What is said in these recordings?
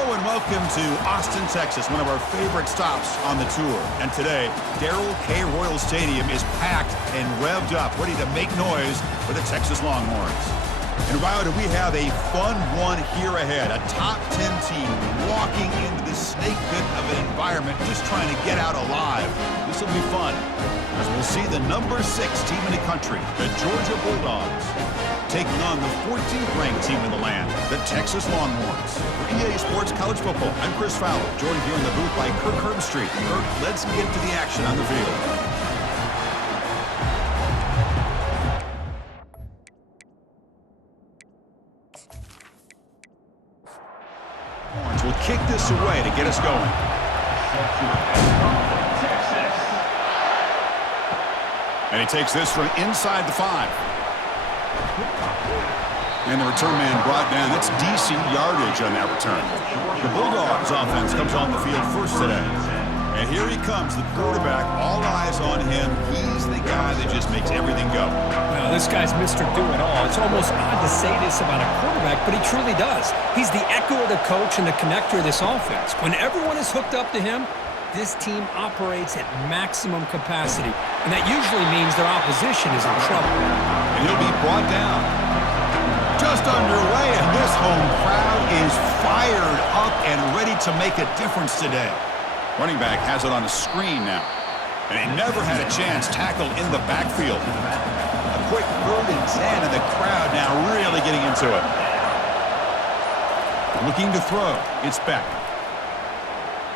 Hello and welcome to Austin, Texas, one of our favorite stops on the tour. And today, Darrell K. Royal Stadium is packed and revved up, ready to make noise for the Texas Longhorns. And wow, do we have a fun one here ahead. A top 10 team walking into this snake pit of an environment, just trying to get out alive. This will be fun, as we'll see the number 6 team in the country, the Georgia Bulldogs, taking on the 14th ranked team in the land, the Texas Longhorns. For EA Sports College Football, I'm Chris Fowler, joined here in the booth by Kirk Herbstreit. Kirk, let's get to the action on the field. Longhorns will kick this away to get us going. And he takes this from inside the 5. And the return man brought down. That's decent yardage on that return. The Bulldogs offense comes on the field first today. And here he comes, the quarterback. All eyes on him. He's the guy that just makes everything go. Well, this guy's Mr. Do-It-All. It's almost odd to say this about a quarterback, but he truly does. He's the echo of the coach and the connector of this offense. When everyone is hooked up to him, this team operates at maximum capacity. And that usually means their opposition is in trouble. And he'll be brought down. Just underway, and this home crowd is fired up and ready to make a difference today. Running back has it on the screen now. And he never had a chance tackled in the backfield. A quick 3rd and 10, and the crowd now really getting into it. Looking to throw. It's Beck.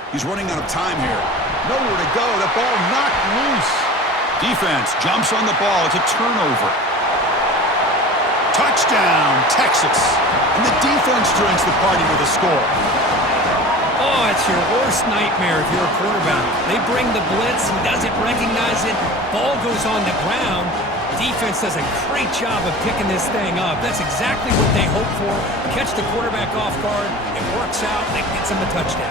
He's running out of time here. Nowhere to go. The ball knocked loose. Defense jumps on the ball. It's a turnover. Touchdown, Texas. And the defense joins the party with a score. Oh, it's your worst nightmare if you're a quarterback. They bring the blitz. He doesn't recognize it. Ball goes on the ground. Defense does a great job of picking this thing up. That's exactly what they hope for. Catch the quarterback off guard. It works out. That gets him a touchdown.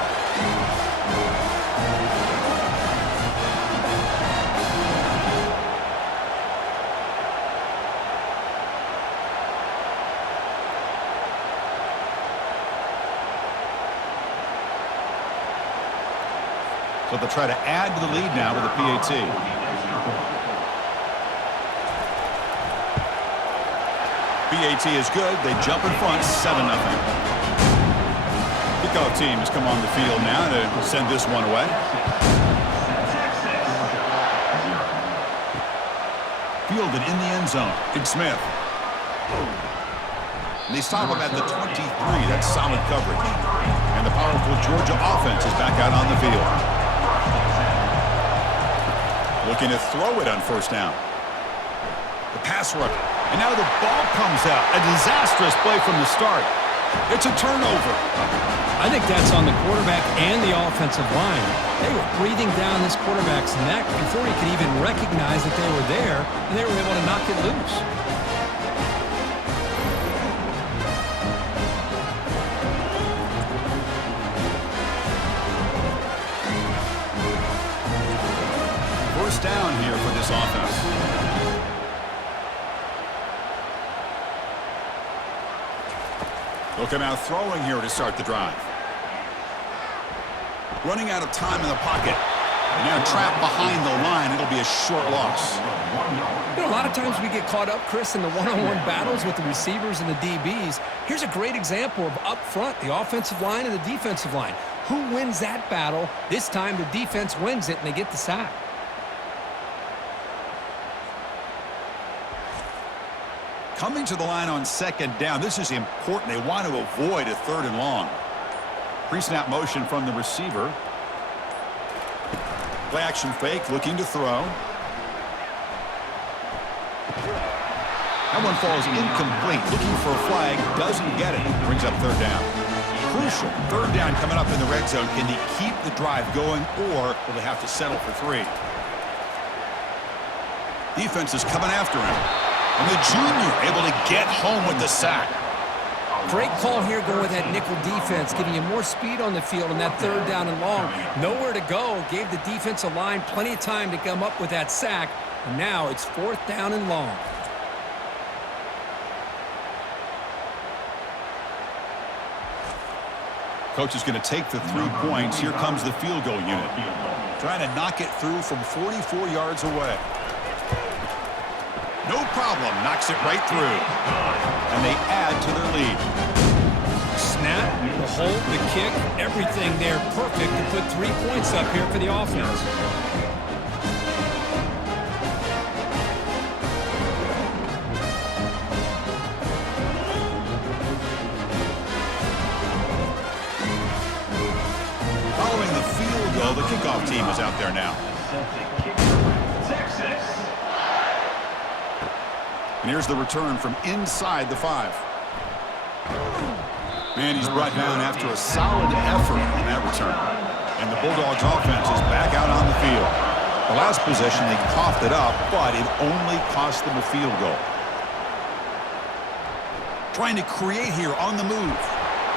So they'll try to add to the lead now with a PAT. PAT is good. They jump in front, 7-0. Kickoff team has come on the field now to send this one away. Fielded in the end zone. Big Smith. And they stop him at the 23. That's solid coverage. And the powerful Georgia offense is back out on the field. Looking to throw it on 1st down. The pass rush. And now the ball comes out. A disastrous play from the start. It's a turnover. I think that's on the quarterback and the offensive line. They were breathing down this quarterback's neck before he could even recognize that they were there, and they were able to knock it loose. Down here for this offense. They'll come out throwing here to start the drive. Running out of time in the pocket. And now trapped behind the line. It'll be a short loss. You know, a lot of times we get caught up, Chris, in the one-on-one battles with the receivers and the DBs. Here's a great example of up front, the offensive line and the defensive line. Who wins that battle? This time the defense wins it and they get the sack. Coming to the line on 2nd down. This is important. They want to avoid a 3rd and long. Pre-snap motion from the receiver. Play action fake, looking to throw. That one falls incomplete. Looking for a flag, doesn't get it. Brings up 3rd down. Crucial 3rd down coming up in the red zone. Can they keep the drive going, or will they have to settle for 3? Defense is coming after him. And the junior able to get home with the sack. Great call here going with that nickel defense, giving you more speed on the field on that 3rd down and long. Nowhere to go. Gave the defensive line plenty of time to come up with that sack. And now it's 4th down and long. Coach is going to take the 3 points. Here comes the field goal unit. Trying to knock it through from 44 yards away. No problem. Knocks it right through. And they add to their lead. Snap, the hold, the kick, everything there perfect to put 3 points up here for the offense. Following the field goal, the kickoff team is out there now. And here's the return from inside the 5. Man, he's brought down after a solid effort on that return. And the Bulldogs offense is back out on the field. The last possession, they coughed it up, but it only cost them a field goal. Trying to create here on the move.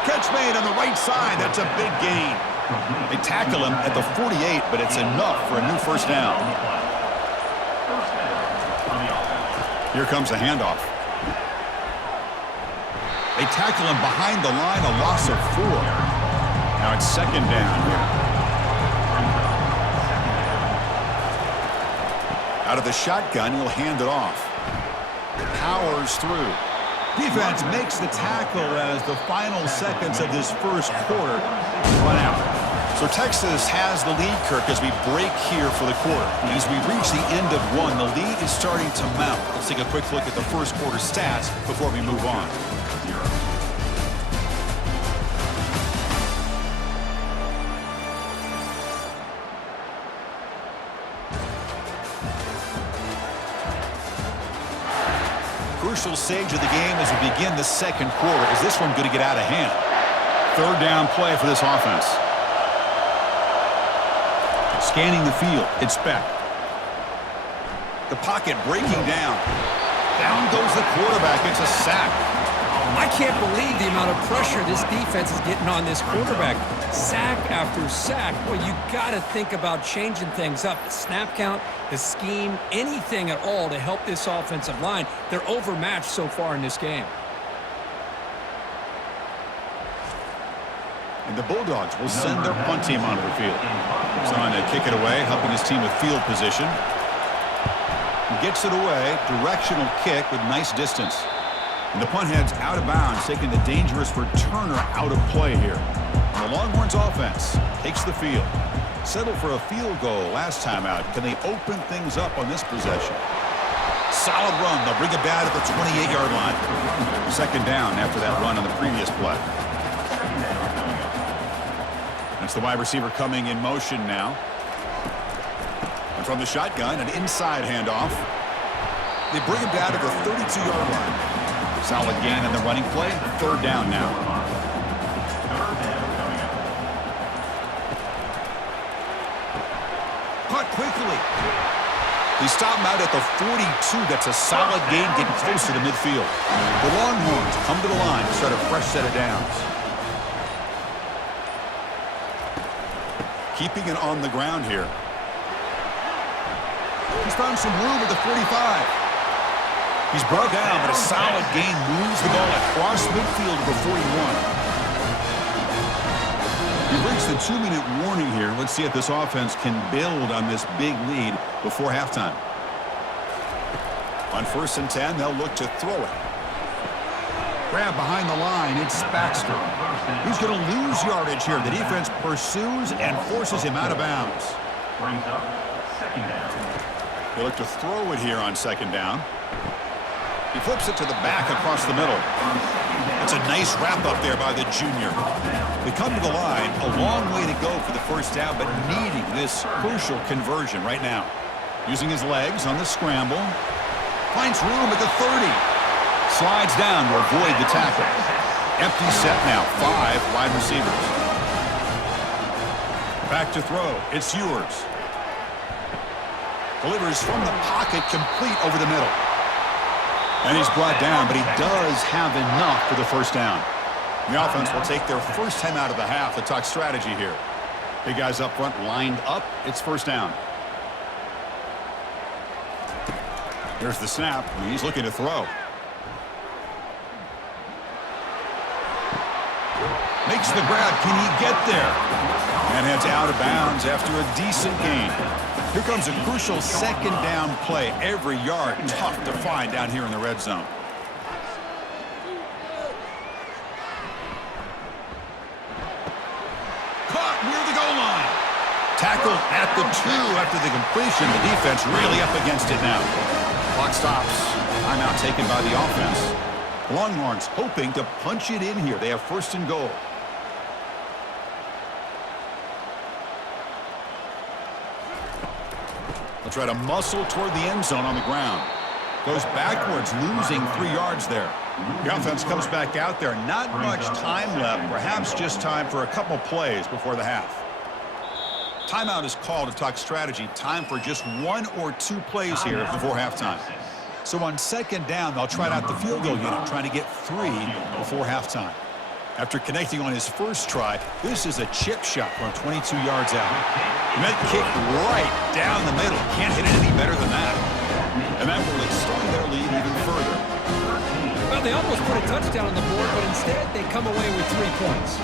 Catch made on the right side. That's a big gain. They tackle him at the 48, but it's enough for a new first down. Here comes the handoff. They tackle him behind the line, a loss of 4. Now it's second down here. Out of the shotgun, he'll hand it off. Powers through. Defense makes the tackle as the final seconds of this first quarter run out. So Texas has the lead, Kirk, as we break here for the quarter. And as we reach the end of one, the lead is starting to mount. Let's take a quick look at the first quarter stats before we move on. Crucial stage of the game as we begin the second quarter. Is this one going to get out of hand? Third down play for this offense. Scanning the field, it's Beck. The pocket breaking down. Down goes the quarterback. It's a sack. I can't believe the amount of pressure this defense is getting on this quarterback. Sack after sack. Well, you got to think about changing things up. The snap count, the scheme, anything at all to help this offensive line. They're overmatched so far in this game. And the Bulldogs will send their punt team onto the field. Trying to kick it away, helping his team with field position. He gets it away, directional kick with nice distance. And the punt head's out of bounds, taking the dangerous returner out of play here. And the Longhorns offense takes the field. Settled for a field goal last time out. Can they open things up on this possession? Solid run. They'll bring it back at the 28-yard line. Second down after that run on the previous play. That's the wide receiver coming in motion now. And from the shotgun, an inside handoff. They bring him down to the 32-yard line. Solid gain in the running play. Third down now. Caught quickly. They stop him out at the 42. That's a solid gain, getting closer to midfield. The Longhorns come to the line to start a fresh set of downs. Keeping it on the ground here. He's found some room at the 45. He's brought down, but a solid gain moves the ball across midfield to the 41. We've reached the 2-minute warning here. Let's see if this offense can build on this big lead before halftime. On 1st and 10, they'll look to throw it. Grab behind the line, it's Baxter. He's going to lose yardage here. The defense pursues and forces him out of bounds. Brings up second down. They look to throw it here on second down. He flips it to the back across the middle. It's a nice wrap up there by the junior. They come to the line, a long way to go for the first down, but needing this crucial conversion right now. Using his legs on the scramble. Finds room at the 30. Slides down to avoid the tackle. Empty set now, 5 wide receivers. Back to throw, it's Ewers. Delivers from the pocket, complete over the middle. And he's brought down, but he does have enough for the first down. The offense will take their first time out of the half to talk strategy here. Big guys up front lined up. It's first down. Here's the snap. He's looking to throw. Makes the grab. Can he get there? And heads out of bounds after a decent gain. Here comes a crucial second down play. Every yard tough to find down here in the red zone. Caught near the goal line. Tackled at the 2 after the completion. The defense really up against it now. Clock stops. Timeout taken by the offense. Longhorns hoping to punch it in here. They have first and goal. They'll try to muscle toward the end zone on the ground. Goes backwards, losing 3 yards there. The offense comes back out there. Not much time left. Perhaps just time for a couple plays before the half. Timeout is called to talk strategy. Time for just 1 or 2 plays here before halftime. So on second down, they'll try out the field goal unit, trying to get 3 before halftime. After connecting on his first try, this is a chip shot from 22 yards out. And that kick right down the middle. Can't hit it any better than that. And that will extend their lead even further. Well, they almost put a touchdown on the board, but instead they come away with 3 points.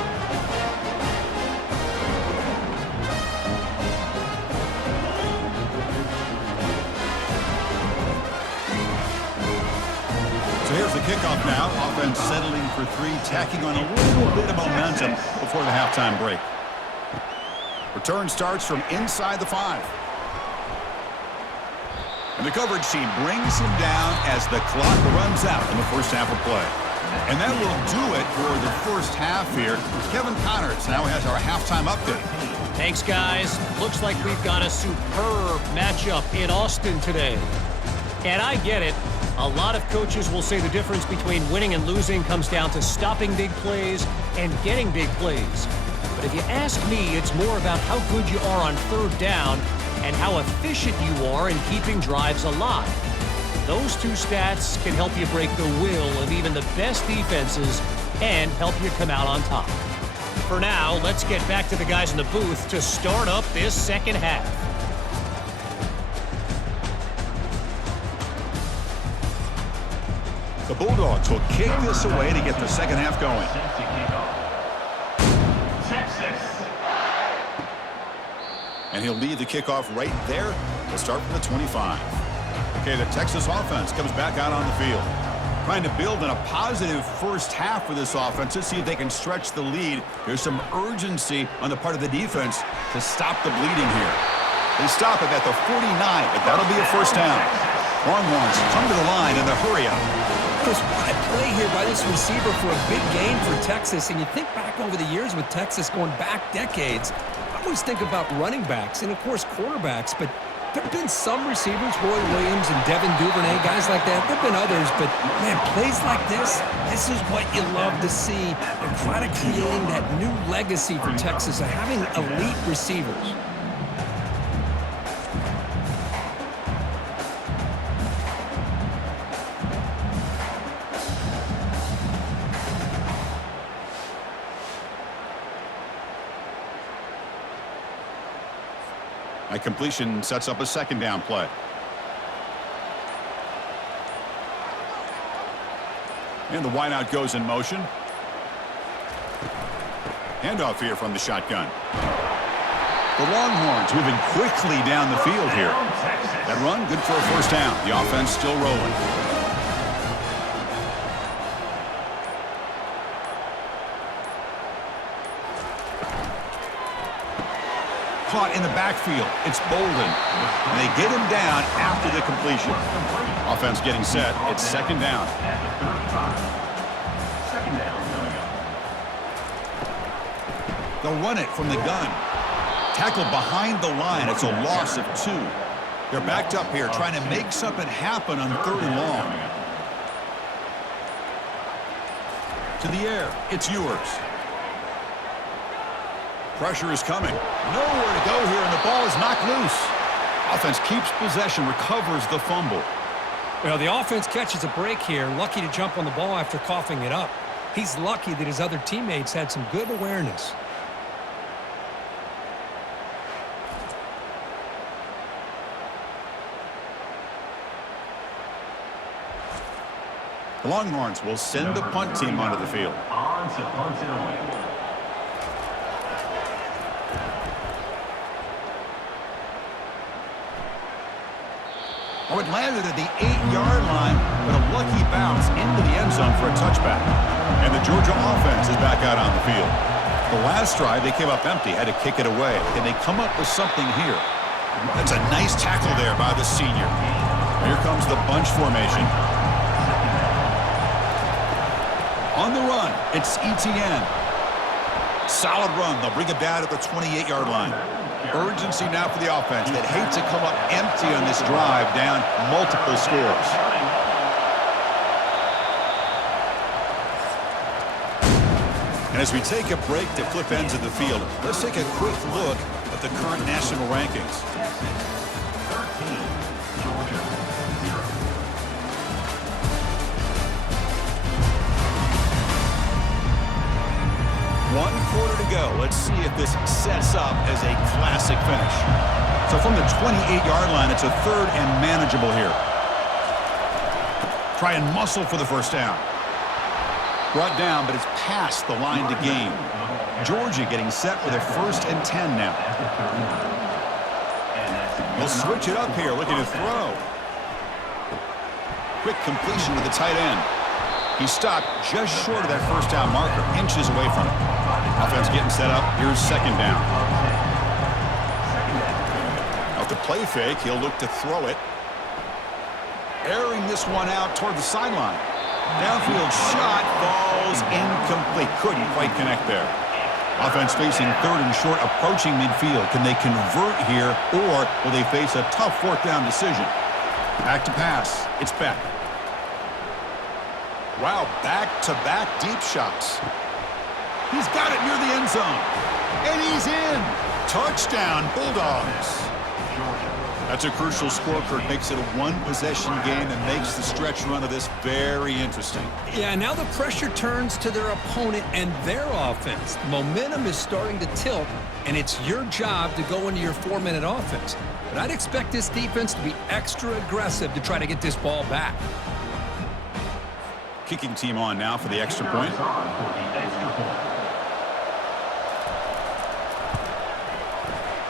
So here's the kickoff now. Offense settling for 3, tacking on a little bit of momentum before the halftime break. Return starts from inside the 5. And the coverage team brings him down as the clock runs out in the first half of play. And that will do it for the first half here. Kevin Connors now has our halftime update. Thanks, guys. Looks like we've got a superb matchup in Austin today. And I get it. A lot of coaches will say the difference between winning and losing comes down to stopping big plays and getting big plays. But if you ask me, it's more about how good you are on third down and how efficient you are in keeping drives alive. Those 2 stats can help you break the will of even the best defenses and help you come out on top. For now, let's get back to the guys in the booth to start up this second half. The Bulldogs will kick this away to get the second half going. And he'll lead the kickoff right there to start from the 25. Okay, the Texas offense comes back out on the field. Trying to build in a positive first half for this offense to see if they can stretch the lead. There's some urgency on the part of the defense to stop the bleeding here. They stop it at the 49, but that'll be a first down. Longhorns come to the line in the hurry up. Chris, what a play here by this receiver for a big gain for Texas. And you think back over the years with Texas going back decades, I always think about running backs and, of course, quarterbacks. But there have been some receivers, Roy Williams and Devin Duvernay, guys like that. There have been others, but, man, plays like this is what you love to see. They're trying to create that new legacy for Texas of having elite receivers. A completion sets up a second down play. And the wideout goes in motion. Handoff here from the shotgun. The Longhorns moving quickly down the field here. That run, good for a first down. The offense still rolling. Caught in the backfield. It's Bolden. And they get him down after the completion. Offense getting set. It's second down. They'll run it from the gun. Tackled behind the line. It's a loss of 2. They're backed up here trying to make something happen on third and long. To the air. It's Ewers. Pressure is coming. Nowhere to go here, and the ball is knocked loose. Offense keeps possession, recovers the fumble. Well, the offense catches a break here, lucky to jump on the ball after coughing it up. He's lucky that his other teammates had some good awareness. The Longhorns will send the punt team onto the field. On to punt it away. Oh, it landed at the 8-yard line, but a lucky bounce into the end zone for a touchback. And the Georgia offense is back out on the field. The last drive, they came up empty, had to kick it away. Can they come up with something here? That's a nice tackle there by the senior. Here comes the bunch formation. On the run, it's Etienne. Solid run. They'll bring it down at the 28-yard line. Urgency now for the offense that hates to come up empty on this drive, down multiple scores. And as we take a break to flip ends of the field, let's take a quick look at the current national rankings. 13, Georgia, 0. One quarter to go. Let's see if this sets up as a classic finish. So from the 28-yard line, it's a third and manageable here. Try and muscle for the first down. Brought down, but it's past the line to gain. Georgia getting set for their 1st and 10 now. They'll switch it up here, looking to throw. Quick completion to the tight end. He stopped just short of that first down marker, inches away from it. Offense getting set up. Here's 2nd down. Off the play fake, he'll look to throw it. Airing this one out toward the sideline. Downfield shot falls incomplete. Couldn't quite connect there. Offense facing 3rd and short, approaching midfield. Can they convert here, or will they face a tough 4th down decision? Back to pass. It's Beck. Wow, back-to-back deep shots. He's got it near the end zone. And he's in. Touchdown, Bulldogs. That's a crucial score, Kurt. Makes it a one-possession game and makes the stretch run of this very interesting. Yeah, now the pressure turns to their opponent and their offense. Momentum is starting to tilt, and it's your job to go into your 4-minute offense. But I'd expect this defense to be extra aggressive to try to get this ball back. Kicking team on now for the extra point.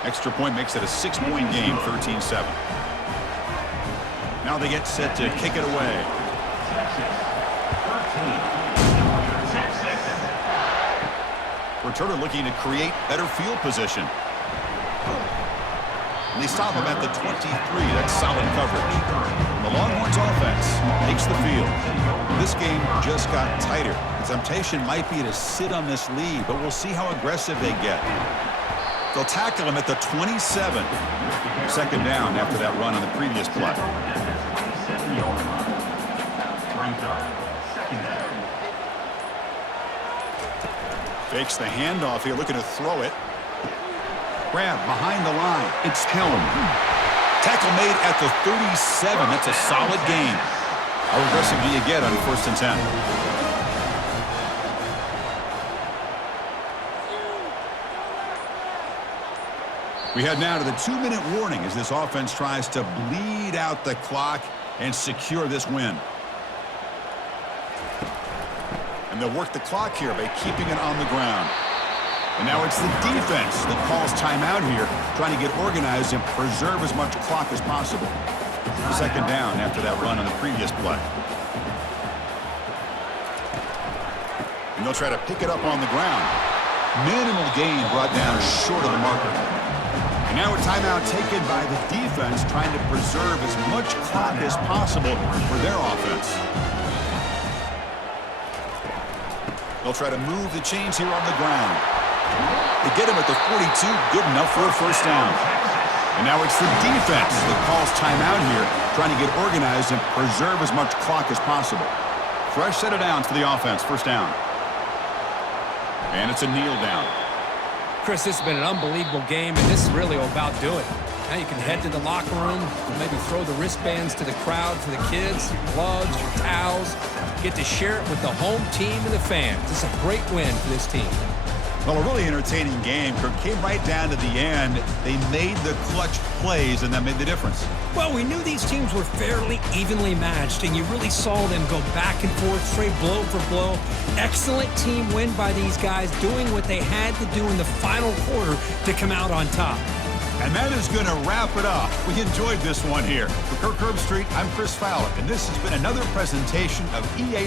Extra point makes it a 6-point game, 13-7. Now they get set to kick it away. Returner looking to create better field position. And they stop him at the 23. That's solid coverage. The Longhorns offense takes the field. This game just got tighter. The temptation might be to sit on this lead, but we'll see how aggressive they get. They'll tackle him at the 27. 2nd down after that run on the previous play. Fakes the handoff here, looking to throw it. Grab behind the line. It's Helm. Tackle made at the 37. That's a solid gain. How aggressive do you get on 1st and 10? We head now to the 2-minute warning as this offense tries to bleed out the clock and secure this win. And they'll work the clock here by keeping it on the ground. And now it's the defense that calls timeout here, trying to get organized and preserve as much clock as possible. 2nd down after that run on the previous play. And they'll try to pick it up on the ground. Minimal gain brought down short of the marker. And now a timeout taken by the defense, trying to preserve as much clock as possible for their offense. They'll try to move the chains here on the ground. They get him at the 42, good enough for a 1st down. And now it's the defense that calls timeout here, trying to get organized and preserve as much clock as possible. Fresh set of downs for the offense, 1st down. And it's a kneel down. Chris, this has been an unbelievable game, and this is really about do it. Now you can head to the locker room, maybe throw the wristbands to the crowd for the kids, your gloves, your towels. Get to share it with the home team and the fans. This is a great win for this team. Well, a really entertaining game. Kirk, came right down to the end. They made the clutch plays, and that made the difference. Well, we knew these teams were fairly evenly matched, and you really saw them go back and forth, trade blow for blow. Excellent team win by these guys, doing what they had to do in the final quarter to come out on top. And that is going to wrap it up. We enjoyed this one here. For Kirk Herbstreit, I'm Chris Fowler, and this has been another presentation of EA